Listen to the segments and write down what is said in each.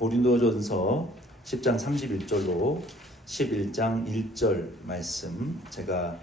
고린도전서 10장 31절로 11장 1절 말씀 제가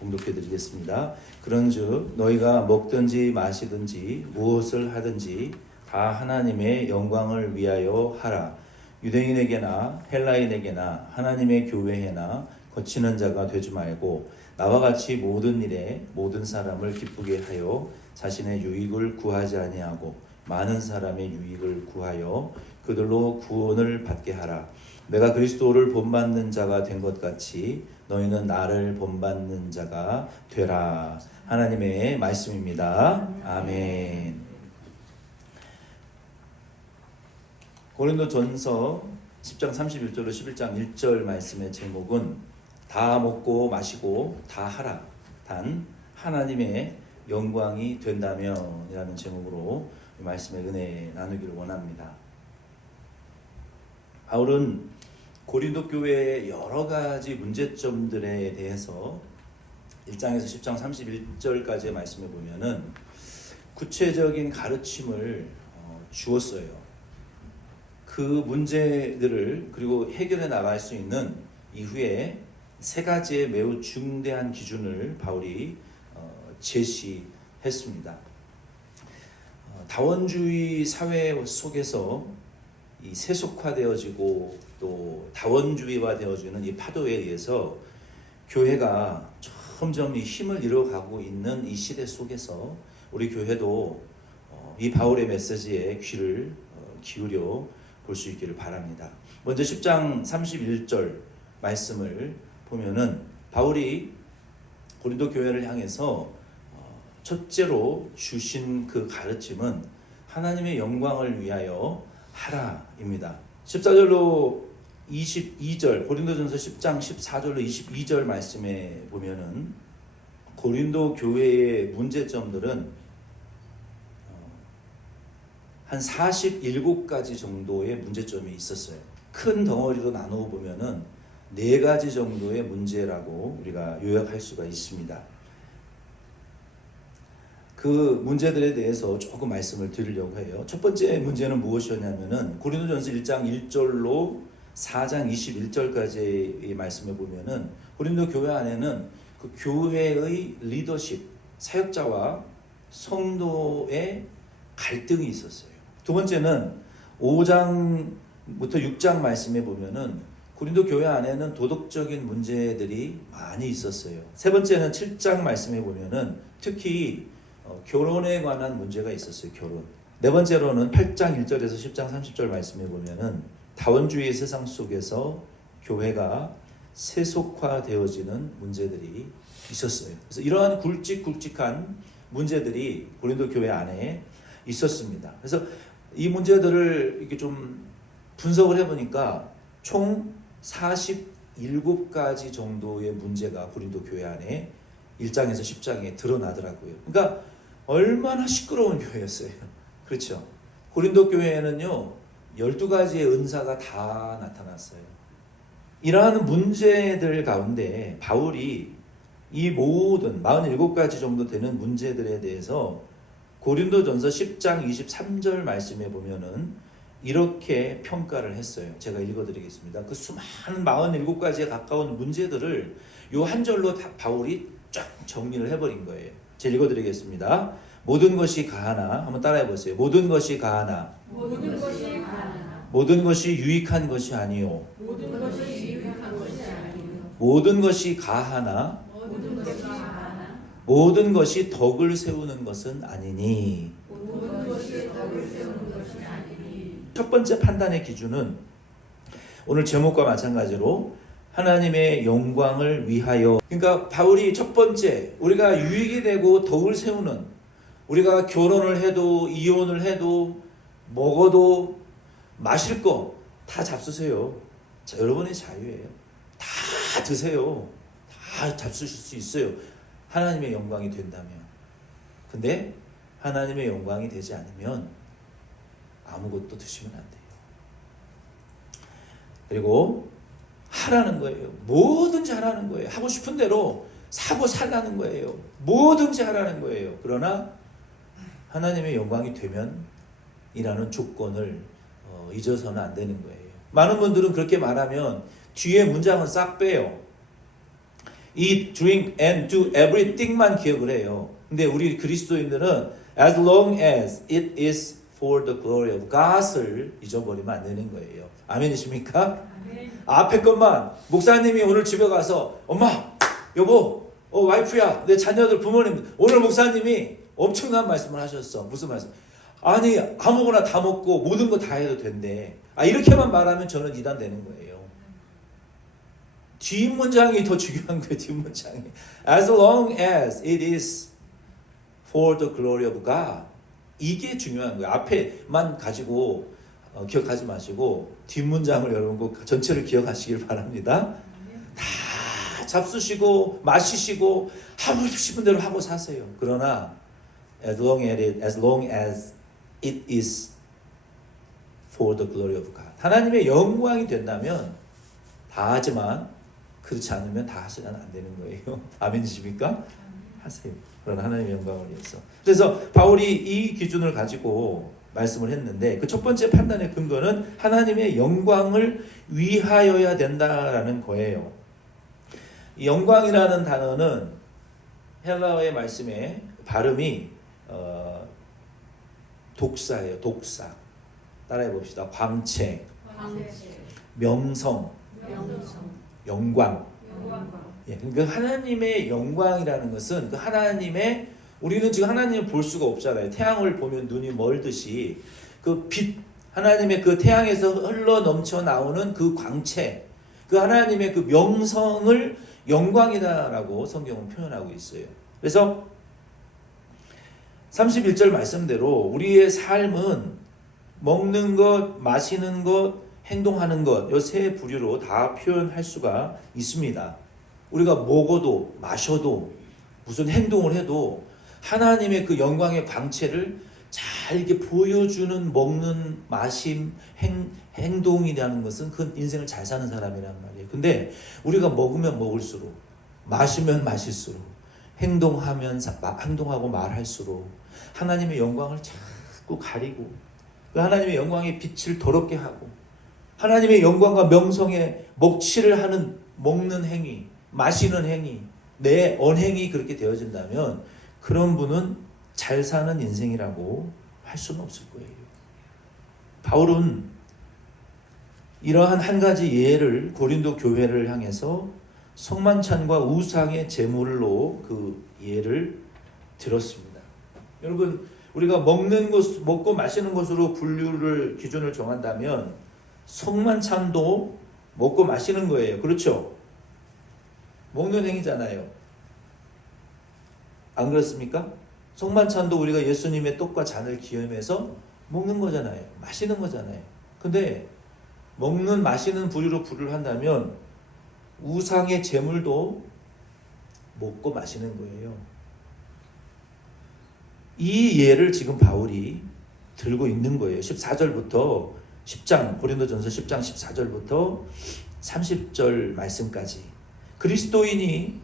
봉독해 드리겠습니다. 그런즉 너희가 먹든지 마시든지 무엇을 하든지 다 하나님의 영광을 위하여 하라. 유대인에게나 헬라인에게나 하나님의 교회에나 거치는 자가 되지 말고 나와 같이 모든 일에 모든 사람을 기쁘게 하여 자신의 유익을 구하지 아니하고 많은 사람의 유익을 구하여 그들로 구원을 받게 하라. 내가 그리스도를 본받는 자가 된 것 같이 너희는 나를 본받는 자가 되라. 하나님의 말씀입니다. 아멘. 고린도전서 10장 31절로 11장 1절 말씀의 제목은 다 먹고 마시고 다 하라. 단 하나님의 영광이 된다면 이라는 제목으로 말씀의 은혜 나누기를 원합니다. 바울은 고린도 교회의 여러 가지 문제점들에 대해서 1장에서 10장 31절까지의 말씀에 보면은 구체적인 가르침을 주었어요. 그 문제들을 그리고 해결해 나갈 수 있는 이후에 세 가지의 매우 중대한 기준을 바울이 제시했습니다. 다원주의 사회 속에서 이 세속화되어지고 또 다원주의화 되어지는 이 파도에 의해서 교회가 점점 이 힘을 잃어가고 있는 이 시대 속에서 우리 교회도 이 바울의 메시지에 귀를 기울여 볼 수 있기를 바랍니다. 먼저 10장 31절 말씀을 보면은 바울이 고린도 교회를 향해서 첫째로 주신 그 가르침은 하나님의 영광을 위하여 하라입니다. 14절로 22절 고린도전서 10장 14절로 22절 말씀에 보면은 고린도 교회의 문제점들은 한 47가지 정도의 문제점이 있었어요. 큰 덩어리로 나누어 보면은 4가지 정도의 문제라고 우리가 요약할 수가 있습니다. 그 문제들에 대해서 조금 말씀을 드리려고 해요. 첫 번째 문제는 무엇이었냐면은 고린도전서 1장 1절로 4장 21절까지의 말씀에 보면은 고린도 교회 안에는 그 교회의 리더십, 사역자와 성도의 갈등이 있었어요. 두 번째는 5장부터 6장 말씀에 보면은 고린도 교회 안에는 도덕적인 문제들이 많이 있었어요. 세 번째는 7장 말씀에 보면은 특히 결혼에 관한 문제가 있었어요. 결혼. 네 번째로는 8장 1절에서 10장 30절 말씀에 보면은 다원주의 세상 속에서 교회가 세속화되어지는 문제들이 있었어요. 그래서 이러한 굵직굵직한 문제들이 고린도 교회 안에 있었습니다. 그래서 이 문제들을 이렇게 좀 분석을 해보니까 총 47가지 정도의 문제가 고린도 교회 안에 1장에서 10장에 드러나더라고요. 그러니까 얼마나 시끄러운 교회였어요. 그렇죠? 고린도 교회에는요 12가지의 은사가 다 나타났어요. 이러한 문제들 가운데 바울이 이 모든 47가지 정도 되는 문제들에 대해서 고린도전서 10장 23절 말씀에 보면은 이렇게 평가를 했어요. 제가 읽어드리겠습니다. 그 수많은 47가지에 가까운 문제들을 요 한 절로 다 바울이 쫙 정리를 해버린 거예요. 제가 읽어드리겠습니다. 모든 것이 가하나 한번 따라해보세요. 모든 것이 가하나 모든 것이 가하나 모든 것이 유익한 것이 아니요 모든 것이 유익한 것이 아니요 모든 것이 가하나 모든 것이 가하나 모든 것이 덕을 세우는 것은 아니니. 모든 것이 덕을 세우는 것이 아니니. 첫 번째 판단의 기준은 오늘 제목과 마찬가지로 하나님의 영광을 위하여. 그러니까 바울이 첫 번째 우리가 유익이 되고 덕을 세우는, 우리가 결혼을 해도 이혼을 해도 먹어도 마실 거 다 잡수세요. 자, 여러분의 자유예요. 다 드세요. 다 잡수실 수 있어요. 하나님의 영광이 된다면. 근데 하나님의 영광이 되지 않으면 아무것도 드시면 안 돼요. 그리고 하라는 거예요. 뭐든지 하라는 거예요. 하고 싶은 대로 사고 살라는 거예요. 뭐든지 하라는 거예요. 그러나 하나님의 영광이 되면 이라는 조건을 잊어서는 안 되는 거예요. 많은 분들은 그렇게 말하면 뒤에 문장은 싹 빼요. Eat, drink, and do everything만 기억을 해요. 근데 우리 그리스도인들은 as long as it is for the glory of God을 잊어버리면 안 되는 거예요. 아멘이십니까? 아멘. 앞에 것만 목사님이 오늘 집에 가서 엄마, 여보, 와이프야, 내 자녀들, 부모님 오늘 목사님이 엄청난 말씀을 하셨어. 무슨 말씀? 아니 아무거나 다 먹고 모든 거 다 해도 된대. 이렇게만 말하면 저는 이단되는 거예요. 뒷문장이 더 중요한 거예요. 뒷문장이 as long as it is for the glory of God 이게 중요한 거예요. 앞에만 가지고 기억하지 마시고 뒷문장을 여러분 꼭 전체를 기억하시길 바랍니다. 다 잡수시고 마시시고 하고 싶은 대로 하고 사세요. 그러나 as long as it is for the glory of God 하나님의 영광이 된다면 다 하지만 그렇지 않으면 다 하시면 안 되는 거예요. 아멘이십니까? 하세요. 그러나 하나님의 영광을 위해서. 그래서 바울이 이 기준을 가지고 말씀을 했는데 그 첫 번째 판단의 근거는 하나님의 영광을 위하여야 된다라는 거예요. 이 영광이라는 단어는 헬라어의 말씀의 발음이 독사예요. 독사. 따라해 봅시다. 광채, 명성, 영광. 예, 그러니까 하나님의 영광이라는 것은 그 하나님의 우리는 지금 하나님을 볼 수가 없잖아요. 태양을 보면 눈이 멀듯이 그 빛 하나님의 그 태양에서 흘러 넘쳐 나오는 그 광채, 그 하나님의 그 명성을 영광이다라고 성경은 표현하고 있어요. 그래서 31절 말씀대로 우리의 삶은 먹는 것, 마시는 것, 행동하는 것, 이 세 부류로 다 표현할 수가 있습니다. 우리가 먹어도 마셔도 무슨 행동을 해도 하나님의 그 영광의 광채를 잘 이렇게 보여주는 먹는 마심, 행동이라는 것은 그 인생을 잘 사는 사람이란 말이에요. 근데 우리가 먹으면 먹을수록 마시면 마실수록 행동하고 말할수록 하나님의 영광을 자꾸 가리고 그 하나님의 영광의 빛을 더럽게 하고 하나님의 영광과 명성에 먹칠을 하는 먹는 행위, 마시는 행위, 내 언행이 그렇게 되어진다면 그런 분은 잘 사는 인생이라고 할 수는 없을 거예요. 바울은 이러한 한 가지 예를 고린도 교회를 향해서 성만찬과 우상의 제물로 그 예를 들었습니다. 여러분 우리가 먹고 마시는 것으로 분류를 기준을 정한다면 성만찬도 먹고 마시는 거예요. 그렇죠? 먹는 행위잖아요. 안 그렇습니까? 성만찬도 우리가 예수님의 떡과 잔을 기념해서 먹는 거잖아요. 마시는 거잖아요. 근데 먹는 마시는 부류로 분류를 한다면 우상의 제물도 먹고 마시는 거예요. 이 예를 지금 바울이 들고 있는 거예요. 14절부터 10장 고린도전서 10장 14절부터 30절 말씀까지 그리스도인이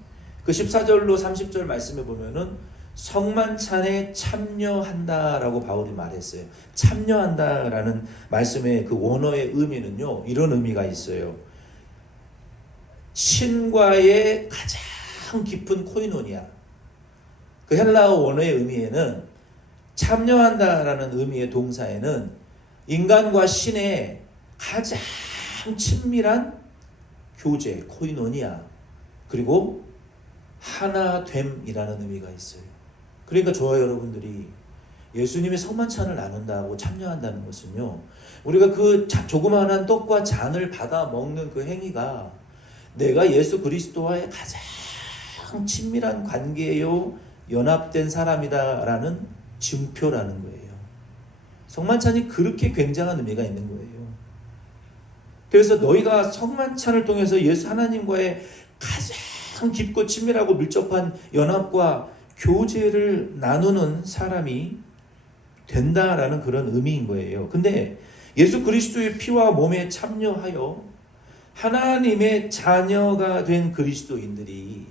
그 14절로 30절 말씀에 보면은 성만찬에 참여한다라고 바울이 말했어요. 참여한다라는 말씀의 그 원어의 의미는요 이런 의미가 있어요. 신과의 가장 깊은 코이노니아. 그 헬라어 원어의 의미에는 참여한다라는 의미의 동사에는 인간과 신의 가장 친밀한 교제, 코이노니아, 그리고 하나됨이라는 의미가 있어요. 그러니까 저와 여러분들이 예수님의 성만찬을 나눈다고 참여한다는 것은요, 우리가 그 조그마한 떡과 잔을 받아 먹는 그 행위가 내가 예수 그리스도와의 가장 친밀한 관계요 연합된 사람이다라는 증표라는 거예요. 성만찬이 그렇게 굉장한 의미가 있는 거예요. 그래서 너희가 성만찬을 통해서 예수 하나님과의 가장 깊고 친밀하고 밀접한 연합과 교제를 나누는 사람이 된다라는 그런 의미인 거예요. 근데 예수 그리스도의 피와 몸에 참여하여 하나님의 자녀가 된 그리스도인들이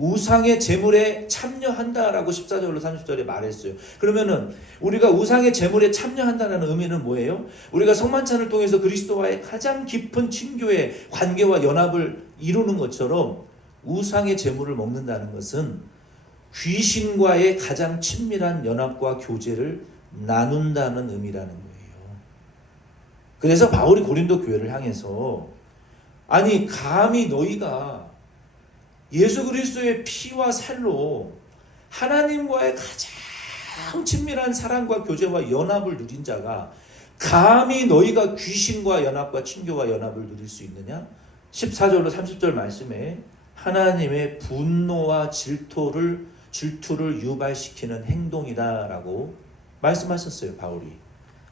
우상의 제물에 참여한다라고 14절로 30절에 말했어요. 그러면은 우리가 우상의 제물에 참여한다는 의미는 뭐예요? 우리가 성만찬을 통해서 그리스도와의 가장 깊은 친교의 관계와 연합을 이루는 것처럼 우상의 제물을 먹는다는 것은 귀신과의 가장 친밀한 연합과 교제를 나눈다는 의미라는 거예요. 그래서 바울이 고린도 교회를 향해서 아니 감히 너희가 예수 그리스도의 피와 살로 하나님과의 가장 친밀한 사랑과 교제와 연합을 누린 자가 감히 너희가 귀신과 연합과 친교와 연합을 누릴 수 있느냐? 14절로 30절 말씀에 하나님의 분노와 질투를 유발시키는 행동이다라고 말씀하셨어요. 바울이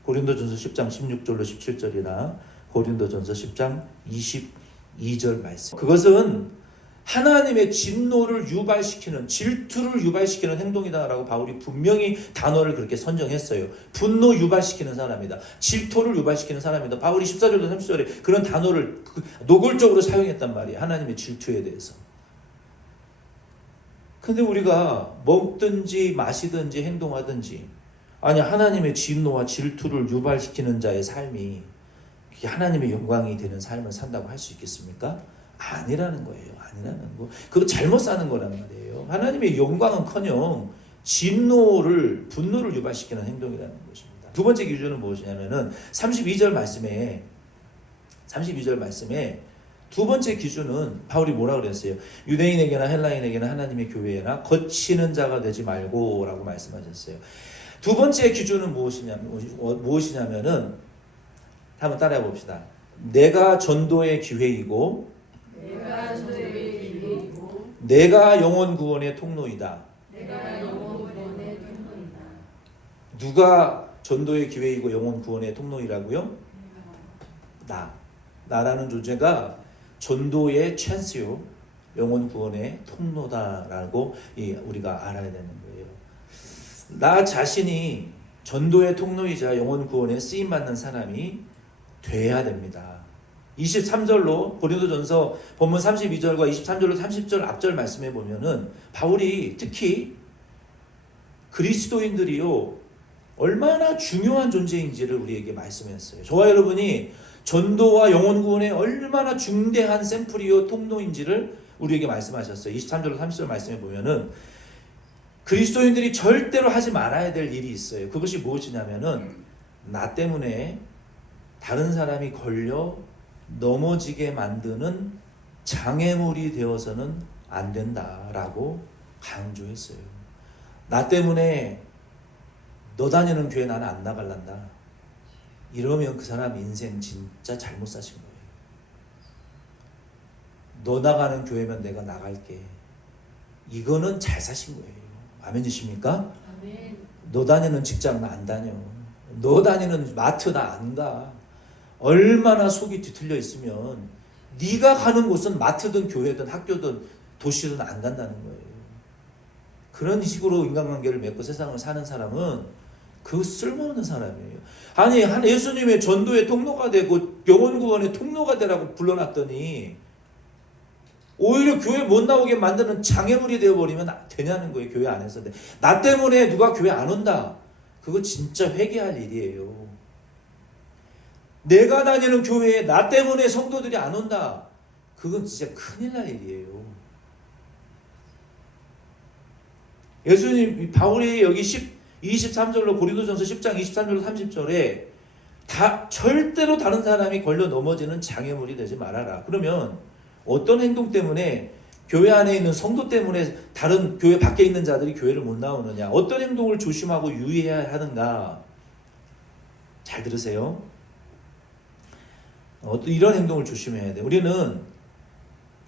고린도전서 10장 16절로 17절이나 고린도전서 10장 22절 말씀. 그것은 하나님의 진노를 유발시키는, 질투를 유발시키는 행동이다라고 바울이 분명히 단어를 그렇게 선정했어요. 분노 유발시키는 사람이다. 질투를 유발시키는 사람이다. 바울이 14절로 30절에 그런 단어를 노골적으로 사용했단 말이에요. 하나님의 질투에 대해서. 근데 우리가 먹든지 마시든지 행동하든지 아니 하나님의 진노와 질투를 유발시키는 자의 삶이 하나님의 영광이 되는 삶을 산다고 할 수 있겠습니까? 아니라는 거예요. 아니라는 거. 그거 잘못 사는 거란 말이에요. 하나님의 영광은커녕 분노를 유발시키는 행동이라는 것입니다. 두 번째 기준은 무엇이냐면은 32절 말씀에 두 번째 기준은 바울이 뭐라고 그랬어요? 유대인에게나 헬라인에게나 하나님의 교회나 거치는 자가 되지 말고라고 말씀하셨어요. 두 번째 기준은 무엇이냐면은 한번 따라해 봅시다. 내가 전도의 기회이고 내가 영혼 구원의 통로이다. 누가 전도의 기회이고 영혼 구원의 통로이라고요? 나라는 존재가 전도의 찬스요, 영혼 구원의 통로다라고 우리가 알아야 되는 거예요. 나 자신이 전도의 통로이자 영혼 구원에 쓰임 받는 사람이 돼야 됩니다. 23절로 고린도전서 본문 32절과 23절로 30절 앞절 말씀해 보면은 바울이 특히 그리스도인들이요 얼마나 중요한 존재인지를 우리에게 말씀했어요. 저와 여러분이 전도와 영혼 구원에 얼마나 중대한 샘플이요 통로인지를 우리에게 말씀하셨어요. 23절로 30절 말씀해 보면은 그리스도인들이 절대로 하지 말아야 될 일이 있어요. 그것이 무엇이냐면은 나 때문에 다른 사람이 걸려 넘어지게 만드는 장애물이 되어서는 안 된다라고 강조했어요. 나 때문에 너 다니는 교회 나는 안 나갈란다. 이러면 그 사람 인생 진짜 잘못 사신 거예요. 너 나가는 교회면 내가 나갈게. 이거는 잘 사신 거예요. 아멘이십니까? 아멘. 너 다니는 직장 나 안 다녀. 너 다니는 마트 나 안 가. 얼마나 속이 뒤틀려 있으면 네가 가는 곳은 마트든 교회든 학교든 도시든 안 간다는 거예요. 그런 식으로 인간관계를 맺고 세상을 사는 사람은 그 쓸모없는 사람이에요. 아니 예수님의 전도의 통로가 되고 영혼 구원의 통로가 되라고 불러놨더니 오히려 교회 못 나오게 만드는 장애물이 되어버리면 되냐는 거예요. 교회 안에서. 나 때문에 누가 교회 안 온다. 그거 진짜 회개할 일이에요. 내가 다니는 교회에 나 때문에 성도들이 안 온다. 그건 진짜 큰일 날 일이에요. 예수님, 바울이 여기 23절로 고린도전서 10장 23절로 30절에 절대로 다른 사람이 걸려 넘어지는 장애물이 되지 말아라. 그러면 어떤 행동 때문에 교회 안에 있는 성도 때문에 다른 교회 밖에 있는 자들이 교회를 못 나오느냐? 어떤 행동을 조심하고 유의해야 하는가? 잘 들으세요. 이런 행동을 조심해야 돼. 우리는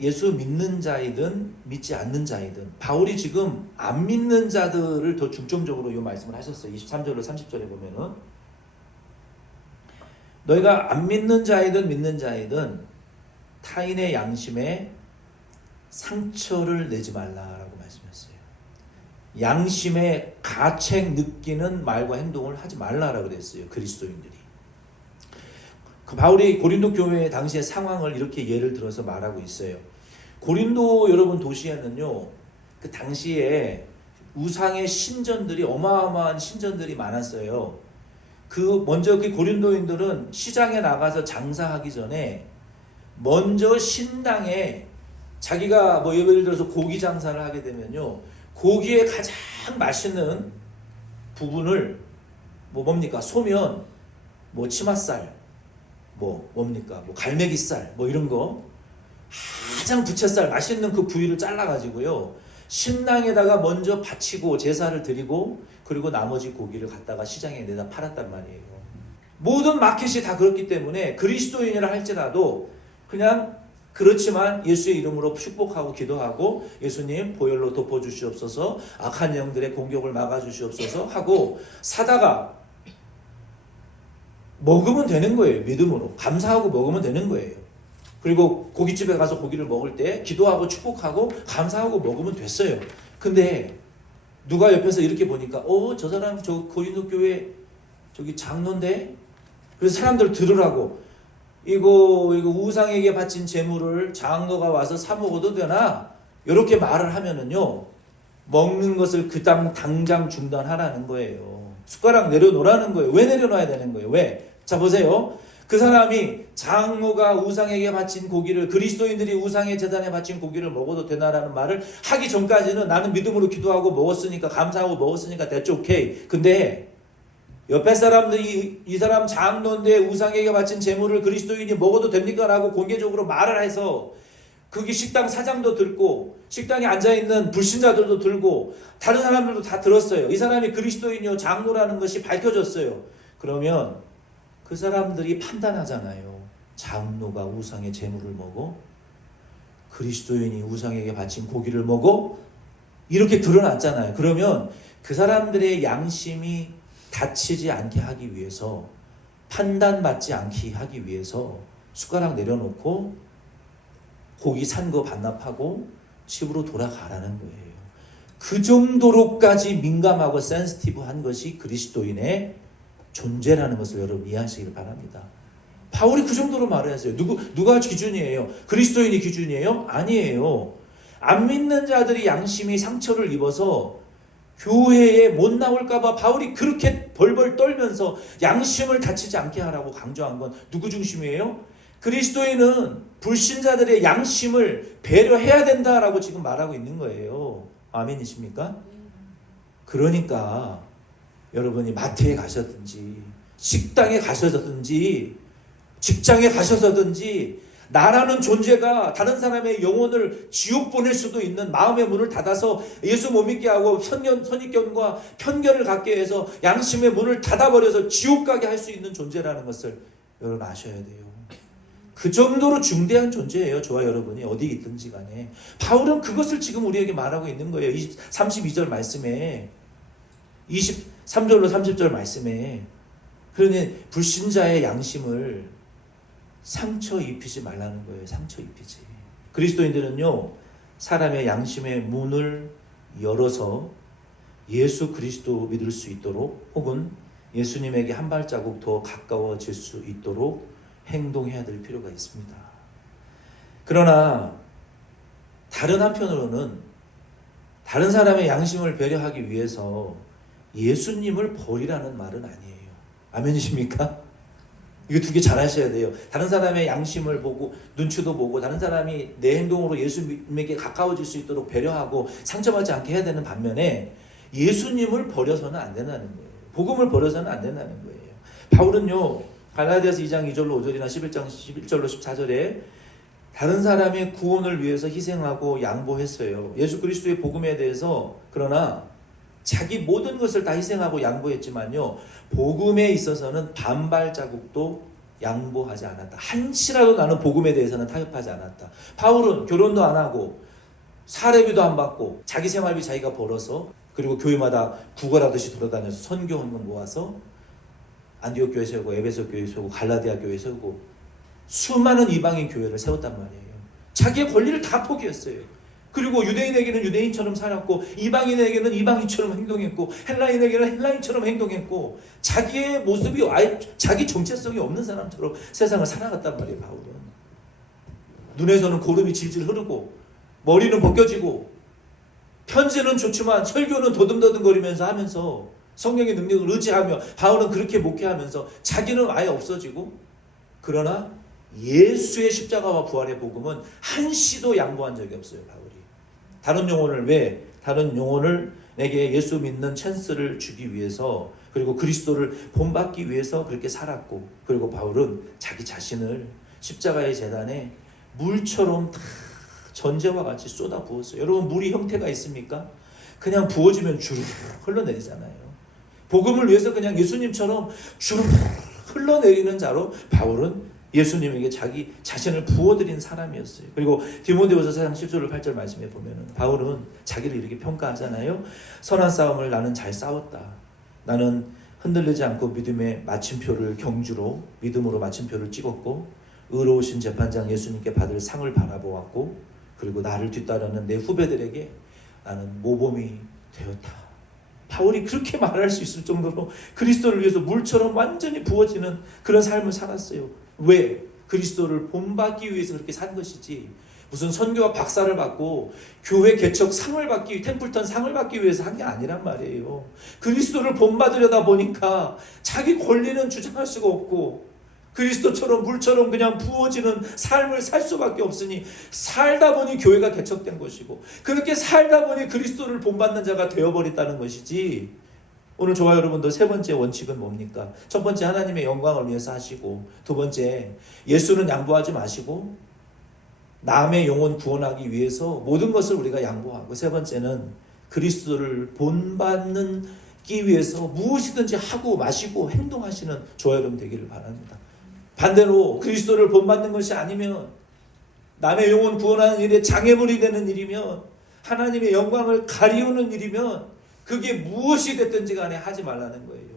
예수 믿는 자이든 믿지 않는 자이든 바울이 지금 안 믿는 자들을 더 중점적으로 이 말씀을 하셨어요. 23절로 30절에 보면은 너희가 안 믿는 자이든 믿는 자이든 타인의 양심에 상처를 내지 말라라고 말씀했어요. 양심에 가책 느끼는 말과 행동을 하지 말라라고 그랬어요. 그리스도인들이. 바울이 고린도 교회 당시의 상황을 이렇게 예를 들어서 말하고 있어요. 고린도 여러분 도시에는요 그 당시에 우상의 신전들이 어마어마한 신전들이 많았어요. 먼저 그 고린도인들은 시장에 나가서 장사하기 전에 먼저 신당에 자기가 뭐 예를 들어서 고기 장사를 하게 되면요, 고기의 가장 맛있는 부분을 뭡니까? 소면, 뭐 치맛살, 뭡니까? 갈매기살, 이런 거 가장 부채살 맛있는 그 부위를 잘라가지고요, 신당에다가 먼저 바치고 제사를 드리고 그리고 나머지 고기를 갖다가 시장에 내다 팔았단 말이에요. 모든 마켓이 다 그렇기 때문에 그리스도인이라 할지라도 그냥 그렇지만 예수의 이름으로 축복하고 기도하고 예수님 보혈로 덮어주시옵소서, 악한 영들의 공격을 막아주시옵소서 하고 사다가 먹으면 되는 거예요. 믿음으로 감사하고 먹으면 되는 거예요. 그리고 고깃집에 가서 고기를 먹을 때 기도하고 축복하고 감사하고 먹으면 됐어요. 근데 누가 옆에서 이렇게 보니까 저 사람 저 고린도 교회 저기 장로인데, 그래서 사람들 들으라고 이거 우상에게 바친 재물을 장로가 와서 사 먹어도 되나? 이렇게 말을 하면은요, 먹는 것을 당장 중단하라는 거예요. 숟가락 내려놓으라는 거예요. 왜 내려놔야 되는 거예요? 왜? 자 보세요. 그 사람이 장로가 우상에게 바친 고기를, 그리스도인들이 우상의 제단에 바친 고기를 먹어도 되나라는 말을 하기 전까지는 나는 믿음으로 기도하고 먹었으니까 감사하고 먹었으니까 됐죠. 오케이. 근데 옆에 사람들이 이 사람 장로인데 우상에게 바친 재물을 그리스도인이 먹어도 됩니까? 라고 공개적으로 말을 해서 거기 식당 사장도 듣고 식당에 앉아있는 불신자들도 들고 다른 사람들도 다 들었어요. 이 사람이 그리스도인이요 장로라는 것이 밝혀졌어요. 그러면 그 사람들이 판단하잖아요. 장로가 우상의 재물을 먹어? 그리스도인이 우상에게 바친 고기를 먹어? 이렇게 드러났잖아요. 그러면 그 사람들의 양심이 다치지 않게 하기 위해서, 판단받지 않게 하기 위해서 숟가락 내려놓고 고기 산 거 반납하고 집으로 돌아가라는 거예요. 그 정도로까지 민감하고 센시티브한 것이 그리스도인의 존재라는 것을 여러분 이해하시길 바랍니다. 바울이 그 정도로 말을 했어요. 누가 기준이에요? 그리스도인이 기준이에요? 아니에요. 안 믿는 자들이 양심이 상처를 입어서 교회에 못 나올까봐 바울이 그렇게 벌벌 떨면서 양심을 다치지 않게 하라고 강조한 건 누구 중심이에요? 그리스도인은 불신자들의 양심을 배려해야 된다라고 지금 말하고 있는 거예요. 아멘이십니까? 그러니까 여러분이 마트에 가셨든지 식당에 가셔서든지 직장에 가셔서든지 나라는 존재가 다른 사람의 영혼을 지옥 보낼 수도 있는 마음의 문을 닫아서 예수 못 믿게 하고 선입견과 편견을 갖게 해서 양심의 문을 닫아버려서 지옥 가게 할 수 있는 존재라는 것을 여러분 아셔야 돼요. 그 정도로 중대한 존재예요. 저와 여러분이 어디 있든지 간에. 바울은 그것을 지금 우리에게 말하고 있는 거예요. 32절 말씀에 23절로 30절 말씀에. 그러니 불신자의 양심을 상처 입히지 말라는 거예요. 상처 입히지. 그리스도인들은요, 사람의 양심의 문을 열어서 예수 그리스도 믿을 수 있도록, 혹은 예수님에게 한 발자국 더 가까워질 수 있도록 행동해야 될 필요가 있습니다. 그러나 다른 한편으로는 다른 사람의 양심을 배려하기 위해서 예수님을 버리라는 말은 아니에요. 아멘이십니까? 이거 두 개 잘 하셔야 돼요. 다른 사람의 양심을 보고 눈치도 보고 다른 사람이 내 행동으로 예수님에게 가까워질 수 있도록 배려하고 상처받지 않게 해야 되는 반면에 예수님을 버려서는 안 된다는 거예요. 복음을 버려서는 안 된다는 거예요. 바울은요, 갈라디아서 2장 2절로 5절이나 11장 11절로 14절에 다른 사람의 구원을 위해서 희생하고 양보했어요. 예수 그리스도의 복음에 대해서. 그러나 자기 모든 것을 다 희생하고 양보했지만요, 복음에 있어서는 반발 자국도 양보하지 않았다. 한치라도 나는 복음에 대해서는 타협하지 않았다. 바울은 결혼도 안 하고 사례비도 안 받고 자기 생활비 자기가 벌어서, 그리고 교회마다 구걸하듯이 돌아다녀서 선교 헌금 모아서 안디옥 교회 세우고 에베소 교회 세우고 갈라디아 교회 세우고 수많은 이방인 교회를 세웠단 말이에요. 자기의 권리를 다 포기했어요. 그리고 유대인에게는 유대인처럼 살았고 이방인에게는 이방인처럼 행동했고 헬라인에게는 헬라인처럼 행동했고 자기의 모습이 아예 자기 정체성이 없는 사람처럼 세상을 살아갔단 말이에요. 바울은 눈에서는 고름이 질질 흐르고 머리는 벗겨지고 편지는 좋지만 설교는 도듬도듬거리면서 하면서 성령의 능력을 의지하며 바울은 그렇게 목회하면서 자기는 아예 없어지고, 그러나 예수의 십자가와 부활의 복음은 한시도 양보한 적이 없어요. 바울이 다른 영혼을 내게 예수 믿는 찬스를 주기 위해서, 그리고 그리스도를 본받기 위해서 그렇게 살았고, 그리고 바울은 자기 자신을 십자가의 제단에 물처럼 다 전제와 같이 쏟아 부었어요. 여러분, 물이 형태가 있습니까? 그냥 부어지면 주르륵 흘러내리잖아요. 복음을 위해서 그냥 예수님처럼 주르륵 흘러내리는 자로 바울은 예수님에게 자기 자신을 부어드린 사람이었어요. 그리고 디모데후서 4장 10절 8절 말씀에 보면은 바울은 자기를 이렇게 평가하잖아요. 선한 싸움을 나는 잘 싸웠다. 나는 흔들리지 않고 믿음의 마침표를 경주로 믿음으로 마침표를 찍었고, 의로우신 재판장 예수님께 받을 상을 바라보았고, 그리고 나를 뒤따르는 내 후배들에게 나는 모범이 되었다. 바울이 그렇게 말할 수 있을 정도로 그리스도를 위해서 물처럼 완전히 부어지는 그런 삶을 살았어요. 왜? 그리스도를 본받기 위해서 그렇게 산 것이지, 무슨 선교와 박사를 받고 교회 개척 상을 받기, 템플턴 상을 받기 위해서 한 게 아니란 말이에요. 그리스도를 본받으려다 보니까 자기 권리는 주장할 수가 없고, 그리스도처럼 물처럼 그냥 부어지는 삶을 살 수밖에 없으니 살다 보니 교회가 개척된 것이고, 그렇게 살다 보니 그리스도를 본받는 자가 되어버렸다는 것이지. 오늘 저와 여러분도 세 번째 원칙은 뭡니까? 첫 번째, 하나님의 영광을 위해서 하시고, 두 번째, 예수는 양보하지 마시고 남의 영혼 구원하기 위해서 모든 것을 우리가 양보하고, 세 번째는 그리스도를 본받기 위해서 무엇이든지 하고 마시고 행동하시는 저와 여러분 되기를 바랍니다. 반대로 그리스도를 본받는 것이 아니면, 남의 영혼 구원하는 일에 장애물이 되는 일이면, 하나님의 영광을 가리우는 일이면 그게 무엇이 됐든지 간에 하지 말라는 거예요.